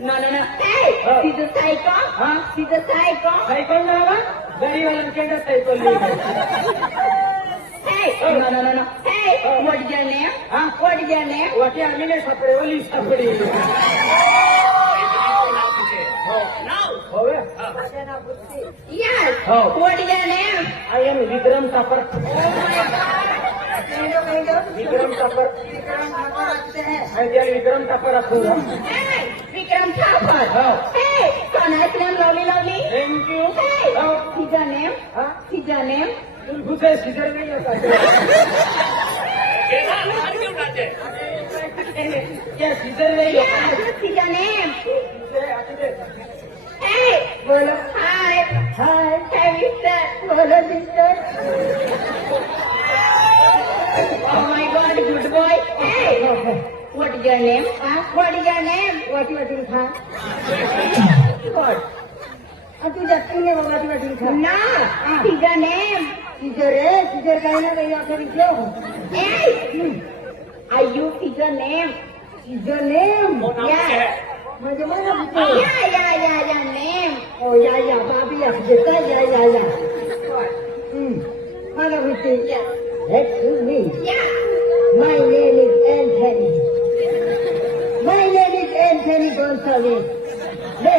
No, no, no. Hey, oh. she's a psycho. Huh? She's a psycho. Psycho, no, no. Very well, I'm getting of psycho. hey, oh. no, no, no, no. Hey, oh. what is your name? Huh? What is your name? What is your name? Sapre, only sapre. Yes. Oh. What is your name? I am Vikram Sapar. Oh my God. Vikram टपर Vikram टपर रखते हैं विक्रम टपर रखूँगा your name? घुसे सीधर नहीं होता क्या सीधर नहीं Yes, what's your name? Hey, bolo. Hi. Hi. Hey, mister. Bolo, sister. Oh my God, good boy. Hey, what is your name? Huh? What is your name? वाटी वाटी खा What? तू जाती है वाटी वाटी खा No, what's your name? है कहीं ना कहीं आकर क्यों Hey, are you what's your name? सीधर नेम Yeah. मुझे माना Yeah, yeah, yeah, yeah, name. ओ या या बाबी या जेता या या या हम्म माना बिटी Yeah. Excuse me. Yeah. My name is Anthony. My name is Anthony Gonzalez. मैं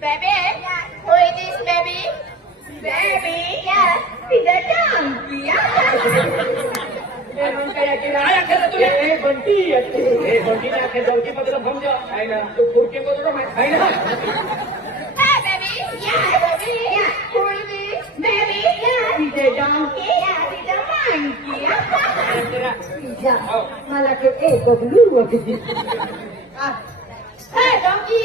Baby. Yes. Who is this baby? Baby. Yes. Is that donkey? Yeah. Bunty Bunty ने आखे दौड़की बदल समझो है ना तो फुरके बदल है ना Hey, baby. Yes. Baby. Yes. Who is this? Baby. Yes. Is that donkey? Yes. Is that monkey? या मला के एक बदलू वगैरे Hey, donkey.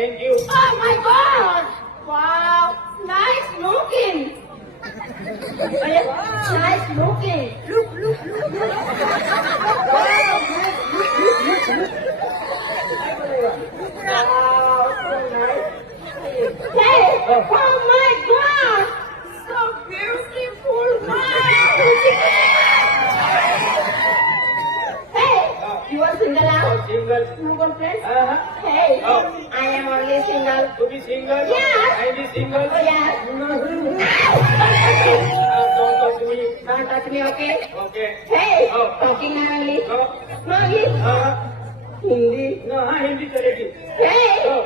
Thank you. Oh my god! Wow! Nice looking! nice looking! Look, look, look, look! Wow! Look, look, look, look! Wow! So nice! Hey! Oh. How much? You want friends? हाँ Hey, Oh. I am only single. तू भी single Yes. I भी single Yes. don't touch me Don't touch me, okay? okay Hey, Oh. talking in English. no No Uh, हाँ Hindi. no हाँ हिंदी चलेगी Hey, Oh.